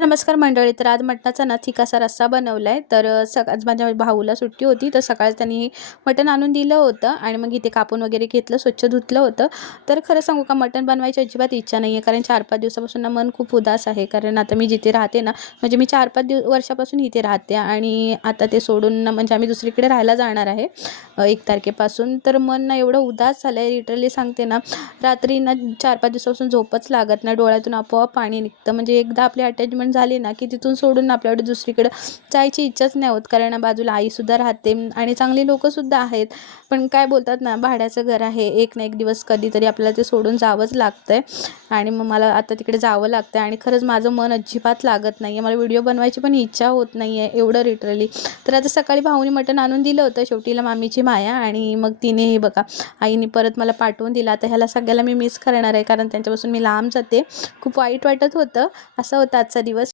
नमस्कार मंडळी. तर आज मटणाचा ना थिकासा रस्सा बनवला आहे. तर आज माझ्या भाऊला सुट्टी होती, तर सकाळी त्यांनी मटण आणून दिलं होतं आणि मग इथे कापून वगैरे घेतलं, स्वच्छ धुतलं होतं. तर खरं सांगू का, मटण बनवायची अजिबात इच्छा नाही आहे, कारण 4-5 दिवसापासून ना मन खूप उदास आहे. कारण आता मी जिथे राहते ना, म्हणजे मी 4-5 वर्षापासून इथे राहते आणि आता ते सोडून ना, म्हणजे आम्ही दुसरीकडे राहायला जाणार आहे 1 तारखेपासून. तर मन ना एवढं उदास झालं आहे, लिटरली सांगते ना, रात्री ना 4-5 दिवसापासून झोपच लागत नाही, डोळ्यातून आपोआप पाणी निघतं. म्हणजे एकदा आपली अटॅचमेंट झाली ना, की तिथून सोडून आपल्याकडे दुसरीकडे जायची इच्छाच नाही होत. कारण बाजूला आईसुद्धा राहते आणि चांगली लोकंसुद्धा आहेत. पण काय बोलतात ना, भाड्याचं घर आहे, एक ना एक दिवस कधीतरी आपल्याला ते सोडून जावंच लागतंय आणि मग मला आता तिकडे जावं लागतं आणि खरंच माझं मन अजिबात लागत नाही आहे. मला व्हिडिओ बनवायची पण इच्छा होत नाही आहे, एवढं लिटरली. तर आता सकाळी भाऊनी मटण आणून दिलं होतं, शेवटीला मामीची माया, आणि मग तिने हे बघा, आईने परत मला पाठवून दिलं. आता ह्याला सगळ्याला मी मिस करणार आहे, कारण त्यांच्यापासून मी लांब जाते. खूप वाईट वाटत होतं. असा होता आजचा दिवस.